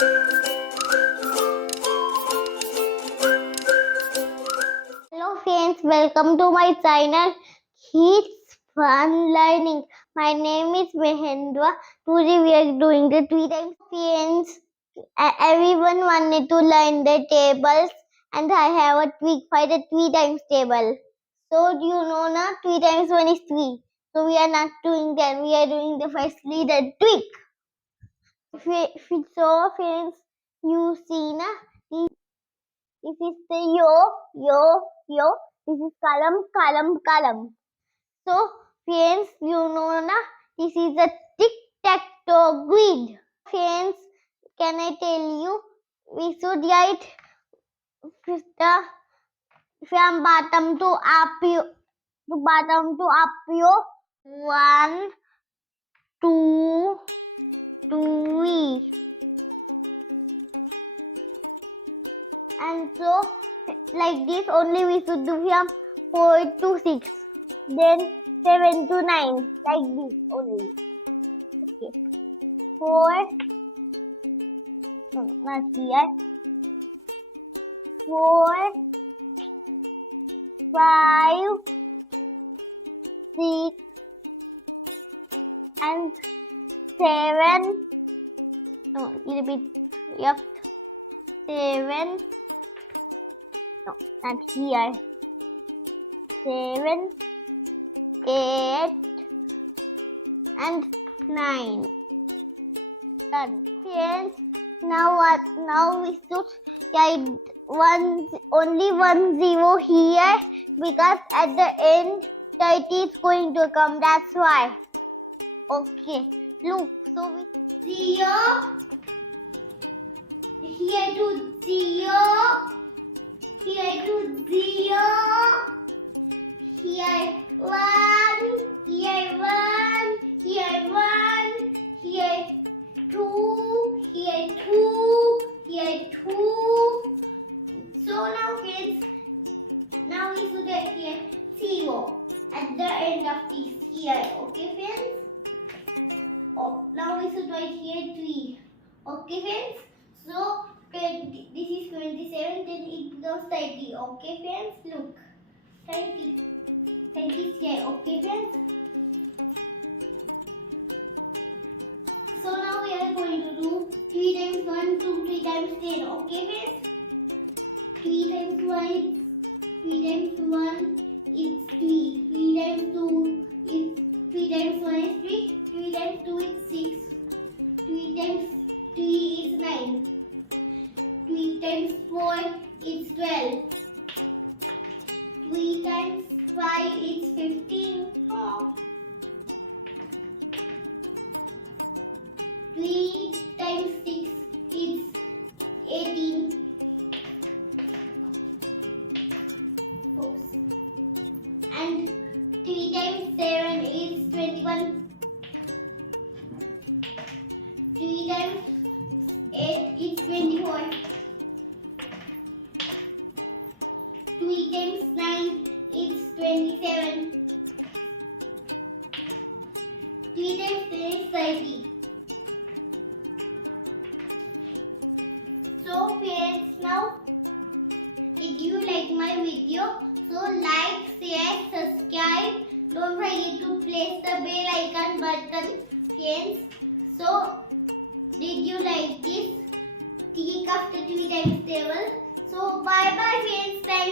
Hello friends, welcome to my channel. Kids Fun Learning. My name is Mahendra. Today we are doing the 3 times friends. Everyone wanted to learn the tables and I have a trick for the 3 times table. So do you know na 3 times 1 is 3. So we are not doing that. We are doing the firstly the trick. So friends, you see na this is the yo. This is column. So, friends, you know na, this is a tic-tac-toe grid. Friends, can I tell you, we should write from bottom to up, yo. 1, 2, 3. And so, like this, only we should do from 4 to 6. Then 7 to 9, like this only. Okay. 4, no, not here. 4, 5, 6, and 7. No, little bit left. 7. No, not here. 7, 8, and 9. Done. Friends, now what? Now we should write only 1 0 here because at the end 30 is going to come. That's why. Okay. Look. So we 0 here to 0 here to 0 here 1 here 1 here 1 here 2 here 2 here 2. So now friends, now we should write here 0 at the end of this here. Okay friends? Oh, now we should write here 3. Okay friends? So this is 27, then it becomes 30. Okay friends? Look. 30. 30 is here. Okay friends? So now we are going to do 3 times 1, 2, 3 times 10. Okay friends? 3 times 1 is 3. 3 times 2 is 3 times 1 is 3. 3 times 2 is 6. 3 times 3 is 9. 3 times 4 is 12. 3 times 5 is 15. 3 times 6 is 18. Oops. And 3 times 7 is 21. 3 times 8 is 24. 3 times 9 is 27. 3 times 10 is 30. So friends, now did you like my video? So like, share, subscribe. Don't forget to press the bell icon button, friends. So did you like this trick of the 3 times table? So bye bye friends. Thank